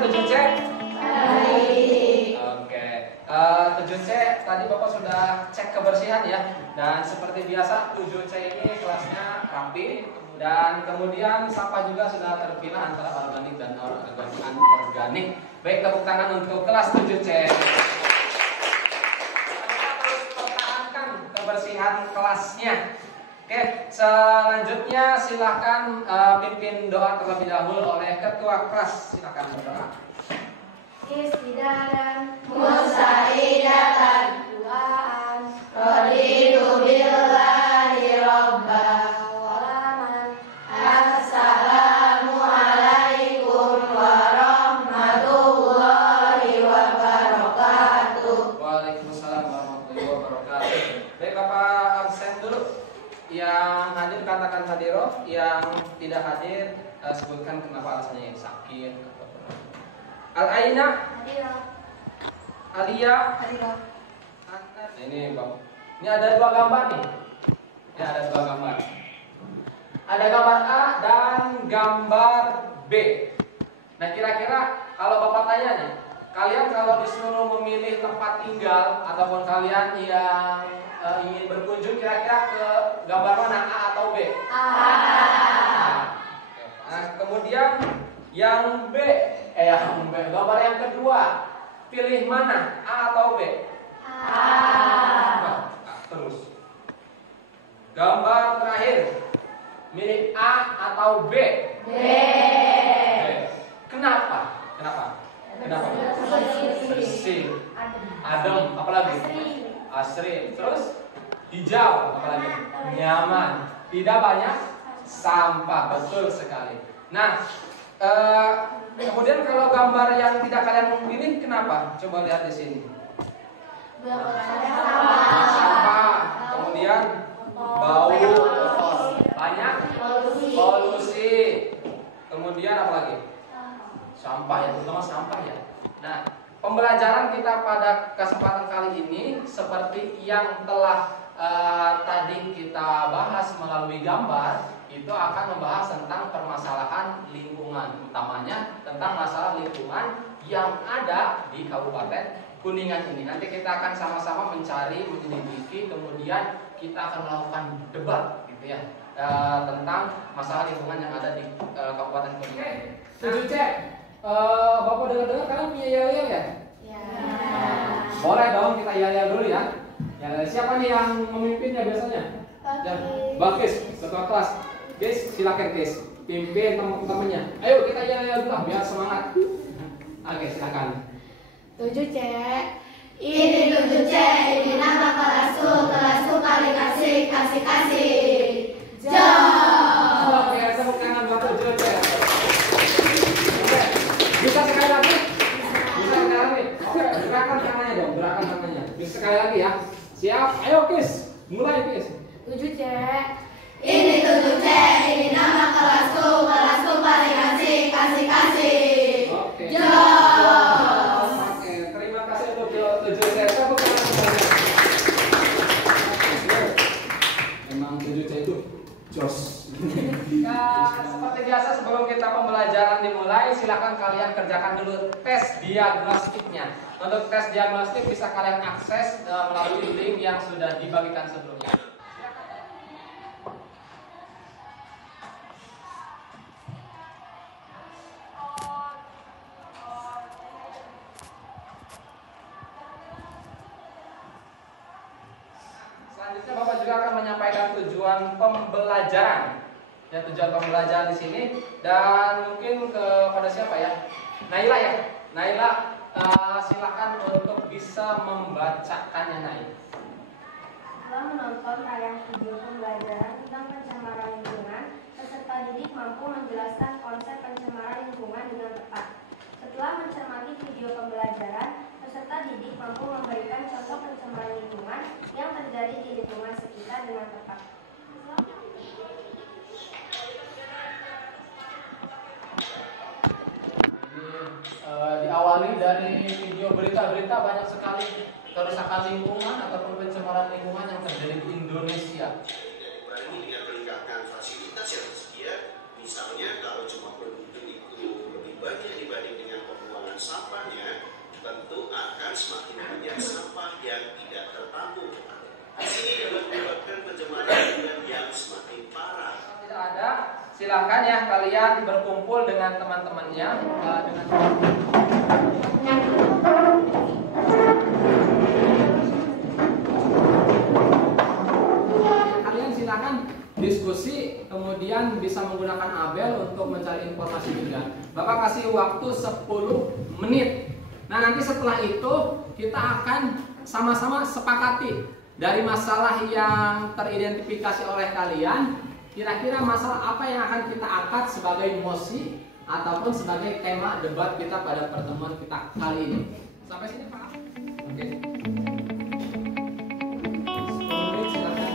7C? Baik. Oke. 7C tadi Bapak sudah cek kebersihan ya. Dan seperti biasa 7C ini kelasnya rapi. Dan kemudian sampah juga sudah terpilah antara organik dan anorganik. Baik, tepuk tangan untuk kelas 7C. Kita terus pertahankan kebersihan kelasnya. Oke, selanjutnya silahkan pimpin doa terlebih dahulu oleh ketua kelas. Silahkan berdoa. Istidaran musaidatan duaan raditu billahi robba walaman. Assalamu alaikum warahmatullahi wabarakatuh. Waalaikumsalam warahmatullahi wabarakatuh. Baik, Bapak absen dulu. Yang hadir katakan hadiroh, yang tidak hadir sebutkan kenapa alasannya, sakit atau apa. Al-Aina, Alia, ini Bang. Ini ada dua gambar nih. Ini ada dua gambar. Ada gambar A dan gambar B. Nah, kira-kira kalau Bapak tanya nih, kalian kalau disuruh memilih tempat tinggal ataupun kalian yang ingin berkunjung, kira-kira ke gambar mana, A atau B? A. Nah, kemudian yang B, gambar yang kedua, pilih mana, A atau B? A. Nah, terus. Gambar terakhir, milih A atau B? B. Kenapa? Bersih, adem, apalagi? Asri, terus hijau, apalagi? Nyaman, tidak banyak sampah, betul sekali. Nah, kemudian kalau gambar yang tidak kalian pilih, kenapa? Coba lihat di sini. Sampah, kemudian bau, banyak polusi, kemudian apa lagi? Sampah ya, terutama sampah ya. Nah, pembelajaran kita pada kesempatan kali ini seperti yang telah tadi kita bahas melalui gambar, itu akan membahas tentang permasalahan lingkungan, utamanya tentang masalah lingkungan yang ada di Kabupaten Kuningan ini. Nanti kita akan sama-sama mencari, menyelidiki, kemudian kita akan melakukan debat gitu ya, tentang masalah lingkungan yang ada di Kabupaten Kuningan. 7C, Bapak dengar-dengar kalian punya yel-yel ya? Ya. Boleh dong kita yel-yel dulu ya. Siapa nih yang memimpinnya biasanya? Bang Kis, ketua kelas. Kis, silakan Kis, pimpin teman-temannya. Ayo kita yel-yel dulu biar semangat. Oke, silakan. 7C. Ini 7C, ini nama kelasku paling asik, kasih. Jom. Oke, tepuk tangan buat 7C. Oke, bisa sekali lagi? Bisa sekali lagi? Oke, gerakan tangannya dong, gerakan tangannya. Bisa sekali lagi ya. Siap, ayo Kis, mulai Kis. 7C. Ini 7C, ini nama kelasku paling asik, kasih. Oke. Jom. Oke, terima kasih untuk 7C. Tepuk tangan semuanya. Emang 7C itu jos. Nah, seperti biasa sebelum kita pembelajaran dimulai, silakan kalian kerjakan dulu tes diagnostiknya. Untuk tes diagnostik bisa kalian akses melalui link yang sudah dibagikan sebelumnya. Selanjutnya Bapak juga akan menyampaikan tujuan pembelajaran. Ya, tujuan pembelajaran di sini, dan mungkin kepada siapa ya? Naila ya. Naila, silakan untuk bisa membacakannya, Naila. Setelah menonton tayang video pembelajaran tentang pencemaran lingkungan, peserta didik mampu menjelaskan konsep pencemaran lingkungan dengan tepat. Setelah mencermati video pembelajaran, peserta didik mampu memberikan contoh pencemaran lingkungan yang terjadi di lingkungan sekitar dengan tepat. Diawali dari video berita-berita banyak sekali kerusakan lingkungan ataupun pencemaran lingkungan yang terjadi di Indonesia. Dikurangi dengan meningkatkan fasilitas yang tersedia, misalnya kalau cuma produk itu lebih banyak dibanding dengan pembuangan sampahnya, tentu akan semakin banyak sampah yang tidak tertampung. Di sini dapat menyebabkan pencemaran yang semakin parah. Tidak ada, silakan ya kalian berkumpul dengan teman-temannya, dengan kalian silakan diskusi, kemudian bisa menggunakan Abel untuk mencari informasi juga. Bapak kasih waktu 10 menit. Nah, nanti setelah itu kita akan sama-sama sepakati dari masalah yang teridentifikasi oleh kalian, kira-kira masalah apa yang akan kita angkat sebagai mosi ataupun sebagai tema debat kita pada pertemuan kita kali ini. Sampai sini Pak. Oke. 10 menit silakan.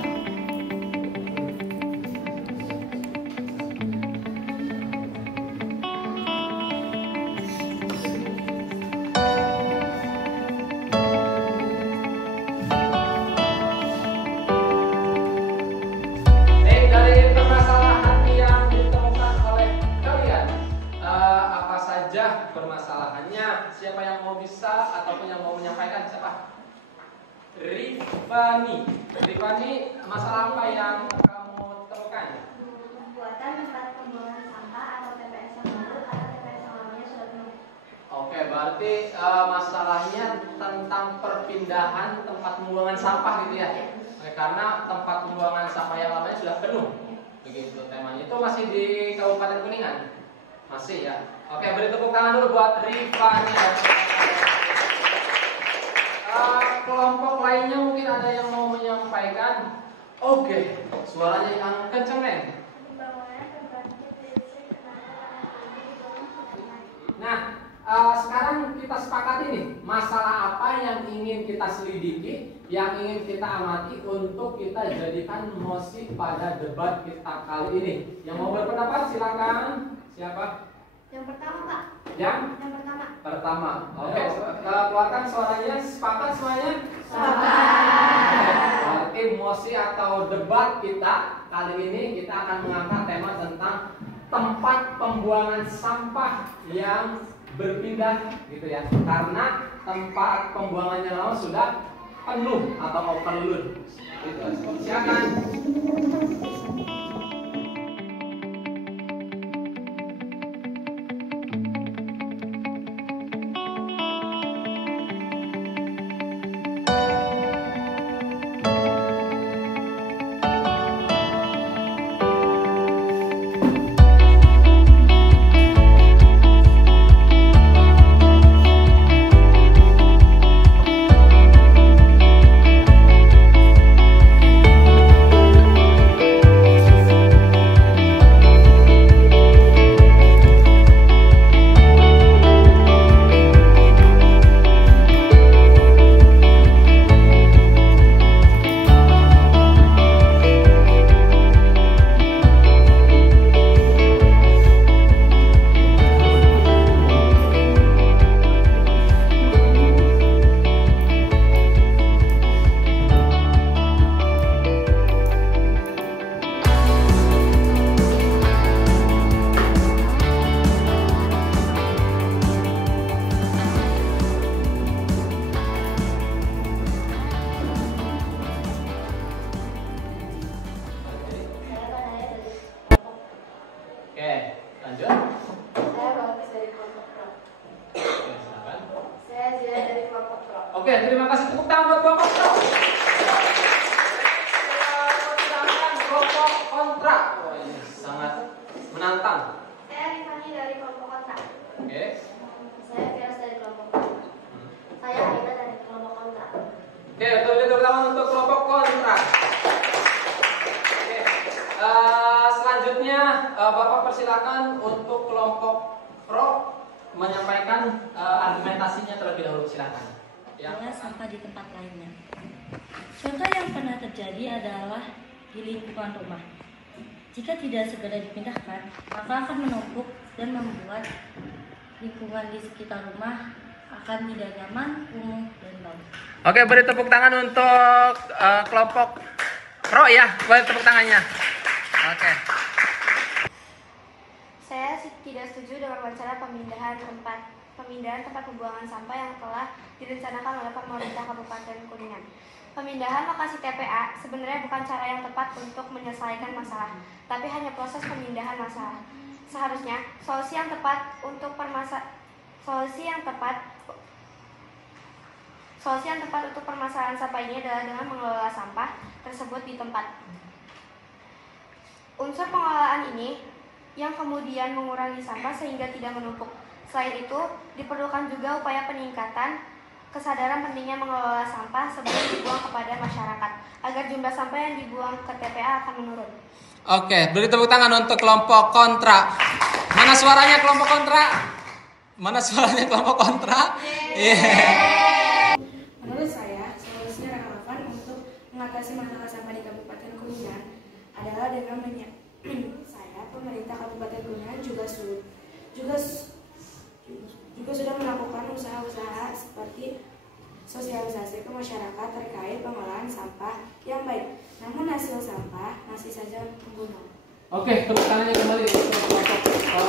Dari permasalahan yang ditemukan oleh kalian, apa saja permasalahannya? Siapa yang mau bisa ataupun yang mau menyampaikan? Siapa? Rifani. Rifani, masalah apa yang kamu temukan? Pembuatan tempat pembuangan sampah atau TPS yang baru atau TPS yang lamanya sudah penuh. Oke, berarti masalahnya tentang perpindahan tempat pembuangan sampah gitu ya? Karena tempat pembuangan sampah yang lamanya sudah penuh. Begitu temanya. Itu masih di Kabupaten Kuningan? Masih ya. Oke, beri tepuk tangan dulu buat Rifani. Kelompok lainnya mungkin ada yang mau menyampaikan. Oke, suaranya yang kenceng nih. Nah, sekarang kita sepakati nih masalah apa yang ingin kita selidiki, yang ingin kita amati untuk kita jadikan mosi pada debat kita kali ini. Yang mau berpendapat silakan. Siapa? Yang pertama, Pak. Yang pertama. pertama. Oke, keluarkan suaranya. Sepakat semuanya? Sepakat. Berarti mosi atau debat kita kali ini kita akan mengangkat tema tentang tempat pembuangan sampah yang berpindah gitu ya, karena tempat pembuangannya lama sudah penuh atau overload gitu. Silakan. Oke, terima kasih. Tepuk tangan buat kelompok pro. Kelompok kontra. Oh, ini sangat menantang. Saya Rifani dari kelompok kontra. Oke. Saya Firas dari kelompok kontra. Saya Aina dari kelompok kontra. Oke, tepuk tangan untuk kelompok kontra. Oke. Selanjutnya Bapak persilakan untuk kelompok pro menyampaikan argumentasinya terlebih dahulu, silakan. Ya. Sampah di tempat lainnya. Contoh yang pernah terjadi adalah di lingkungan rumah. Jika tidak segera dipindahkan, maka akan menumpuk dan membuat lingkungan di sekitar rumah akan tidak nyaman, kumuh, dan bau. Oke, beri tepuk tangan untuk kelompok pro ya, beri tepuk tangannya. Oke. Saya tidak setuju dengan wacana pemindahan tempat pemindahan tempat pembuangan sampah yang telah direncanakan oleh pemerintah Kabupaten Kuningan. Pemindahan lokasi TPA sebenarnya bukan cara yang tepat untuk menyelesaikan masalah, tapi hanya proses pemindahan masalah. Seharusnya solusi yang tepat untuk permasalahan sampah ini adalah dengan mengelola sampah tersebut di tempat. Unsur pengelolaan ini yang kemudian mengurangi sampah sehingga tidak menumpuk. Selain itu, diperlukan juga upaya peningkatan kesadaran pentingnya mengelola sampah sebelum dibuang kepada masyarakat, agar jumlah sampah yang dibuang ke TPA akan menurun. Oke, beri tepuk tangan untuk kelompok kontra. Mana suaranya kelompok kontra? Mana suaranya kelompok kontra? Yeah. Menurut saya, solusi yang relevan untuk mengatasi masalah sampah di Kabupaten Kuningan adalah dengan pemerintah Kabupaten Kuningan juga sudah melakukan usaha-usaha seperti sosialisasi ke masyarakat terkait pengolahan sampah yang baik. Namun hasil sampah masih saja menggunung. Oke, tepuk tangannya kembali untuk kelompok pro.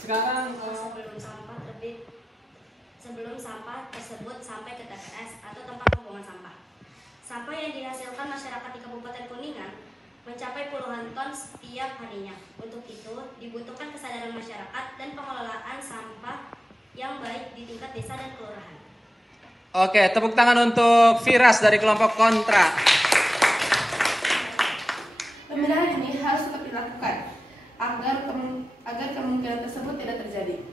Sekarang sebelum sampah tersebut sampai ke TPS atau tempat pembuangan sampah. Sampah yang dihasilkan masyarakat di Kabupaten Kuningan mencapai puluhan ton setiap harinya. Untuk itu, dibutuhkan kesadaran masyarakat dan pengelolaan sampah yang baik di tingkat desa dan kelurahan. Oke, tepuk tangan untuk Firas dari kelompok kontra. Pemindahan ini harus tetap dilakukan agar kemungkinan tersebut tidak terjadi.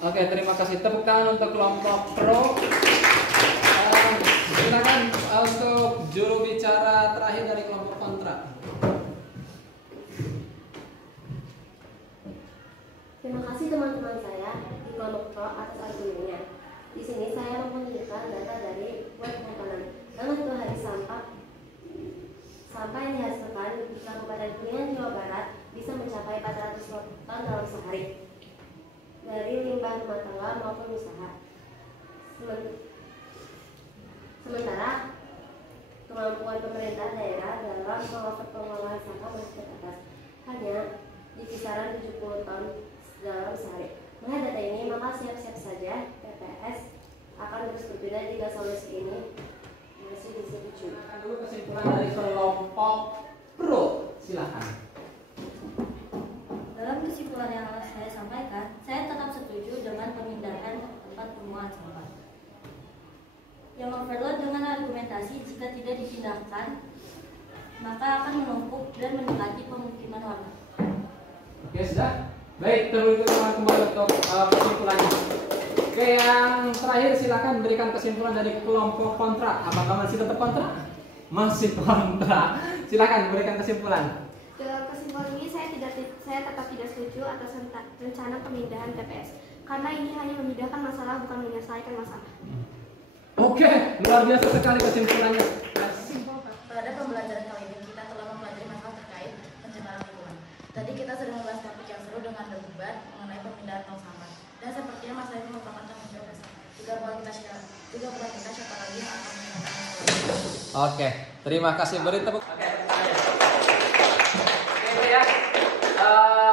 Oke, terima kasih. Tepuk tangan untuk kelompok pro. Silakan untuk juru bicara terakhir dari kelompok kontra. Terima kasih teman-teman saya di kelompok pro atas argumennya. Di sini saya menunjukkan data dari World Component. Dalam 2 hari sampah yang dihasilkan di Kabupaten Kuningan, Jawa Barat bisa mencapai 400 ton dalam sehari dari limbah rumah tangga maupun usaha. Sementara kemampuan pemerintah daerah dalam pengolahan sampah masih terbatas, hanya di kisaran 70 ton dalam sehari. Melihat data ini, maka siap-siap saja TPS akan terus berbeda jika solusi ini masih disetujui. Dulu kesimpulan dari kelompok pro, silakan. Dalam kesimpulan yang saya sampaikan, saya tetap setuju dengan pemindahan tempat pembuangan sampah. Yang overload dengan argumentasi jika tidak dipindahkan, maka akan menumpuk dan mendekati pemukiman warga. Oke, sudah. Baik, terus kembali untuk kesimpulannya. Oke, yang terakhir silakan berikan kesimpulan dari kelompok kontra. Apakah masih tetap kontra? Masih kontra. Silakan berikan kesimpulan. Dalam kesimpulan ini saya tetap tidak setuju atas rencana pemindahan TPS, karena ini hanya memindahkan masalah, bukan menyelesaikan masalah. Oke, luar biasa sekali kesimpulannya. Pada pembelajaran kali ini kita telah mempelajari masalah terkait pencemaran lingkungan. Tadi kita sudah membahas topik yang seru dengan debat mengenai pemindahan tong sampah. Dan sepertinya masalah ini merupakan tanggung jawab bersama. Juga buat kita siapa lagi yang akan menyelesaikan masalah. Oke, terima kasih. Beri tepuk. Oke, ya.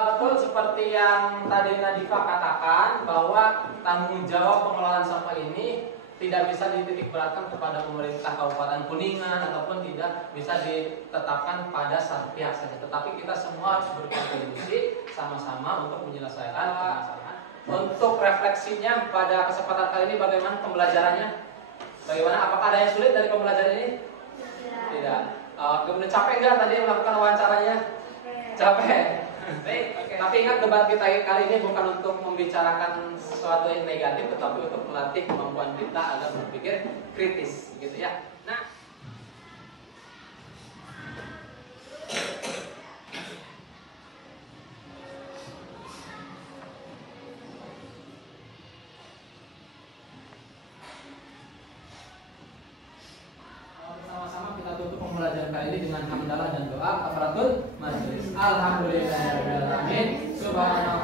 Betul seperti yang tadi Nadifa katakan bahwa tanggung jawab pengelolaan sampah ini tidak bisa dititik beratkan kepada pemerintah Kabupaten Kuningan ataupun tidak bisa ditetapkan pada satu pihak saja. Tetapi kita semua harus berkontribusi sama-sama untuk menyelesaikan permasalahan. Untuk refleksinya pada kesempatan kali ini bagaimana pembelajarannya? Bagaimana? Apakah ada yang sulit dari pembelajaran ini? Tidak. Kemudian capek nggak tadi melakukan wawancaranya? Capek. Baik, okay. Tapi ingat debat kita kali ini bukan untuk membicarakan sesuatu yang negatif, tetapi untuk melatih kemampuan kita agar berpikir kritis, gitu ya. Nah, bersama-sama kita tutup pembelajaran kali ini dengan hamdalah dan doa kafaratul majelis. Alhamdulillahirabbil alamin. Subhanallah.